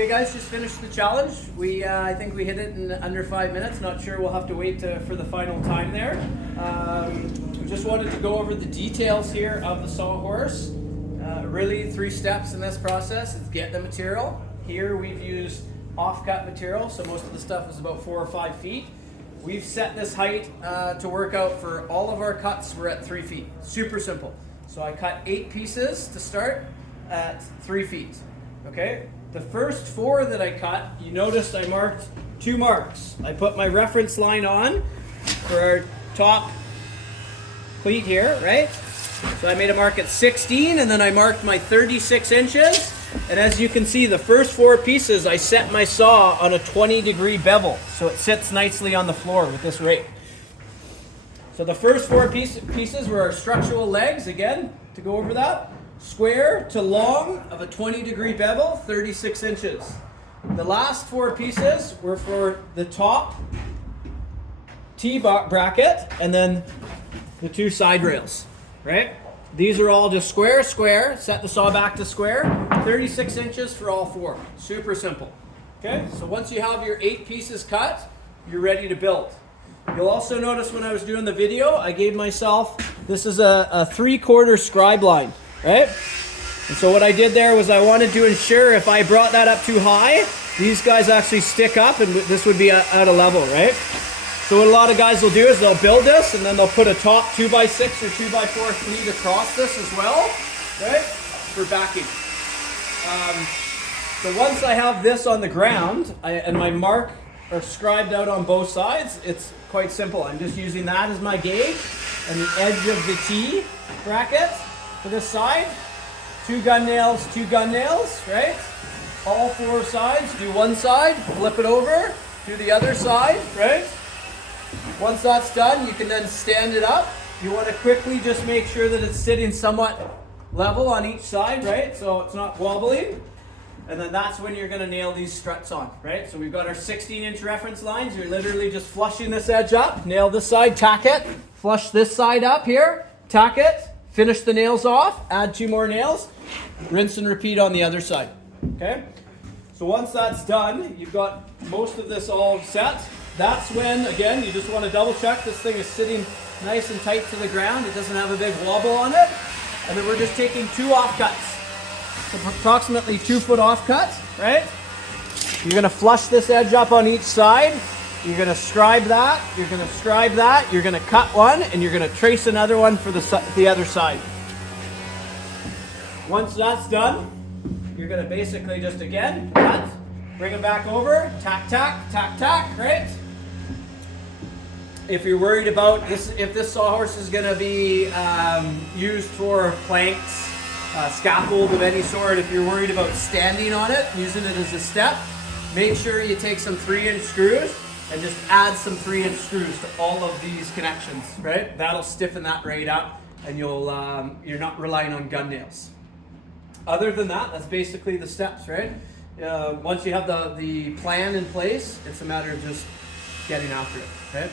Okay guys, just finished the challenge. I think we hit it in under 5 minutes. Not sure, we'll have to wait for the final time there. We just wanted to go over the details here of the sawhorse. Really 3 steps in this process. It's get the material. Here we've used off-cut material, so most of the stuff is about 4 or 5 feet. We've set this height to work out for all of our cuts. We're at 3 feet. Super simple. So I cut 8 pieces to start at 3 feet. Okay? The first 4 that I cut, you noticed I marked 2 marks. I put my reference line on for our top cleat here, right? So I made a mark at 16, and then I marked my 36 inches. And as you can see, the first 4 pieces, I set my saw on a 20-degree bevel, so it sits nicely on the floor with this rake. So the first 4 pieces were our structural legs, again, to go over that. Square to long of a 20-degree bevel, 36 inches. The last 4 pieces were for the top T-bracket and then the 2 side rails, right? These are all just square, square, set the saw back to square, 36 inches for all 4. Super simple. Okay, so once you have your 8 pieces cut, you're ready to build. You'll also notice when I was doing the video, I gave myself, this is a 3/4 scribe line, right? And so what I did there was I wanted to ensure if I brought that up too high, these guys actually stick up and this would be out of level, right? So what a lot of guys will do is they'll build this and then they'll put a top 2x6 or 2x4 cleat across this as well, right? For backing. So once I have this on the ground and my mark are scribed out on both sides, it's quite simple. I'm just using that as my gauge and the edge of the T bracket for this side. 2 gun nails, right? All 4 sides, do one side, flip it over, do the other side, right? Once that's done, you can then stand it up. You want to quickly just make sure that it's sitting somewhat level on each side, right? So it's not wobbling. And then that's when you're going to nail these struts on, right? So we've got our 16-inch reference lines. You're literally just flushing this edge up, nail this side, tack it, flush this side up here, tack it, finish the nails off, add 2 more nails, rinse and repeat on the other side, okay? So once that's done, you've got most of this all set. That's when, again, you just want to double check this thing is sitting nice and tight to the ground. It doesn't have a big wobble on it. And then we're just taking 2 offcuts. So approximately 2-foot offcuts, right? You're going to flush this edge up on each side. You're going to scribe that. You're going to scribe that. You're going to cut one, and you're going to trace another one for the other side. Once that's done, you're going to basically just, again, cut, bring it back over, tack, tack, tack, tack, right? If you're worried about this, if this sawhorse is going to be used for planks, scaffold of any sort, if you're worried about standing on it, using it as a step, make sure you take some 3-inch screws and just add some 3-inch screws to all of these connections, right? That'll stiffen that right up, and you're not relying on gun nails. Other than that, that's basically the steps, right? Once you have the plan in place, it's a matter of just getting after it, okay?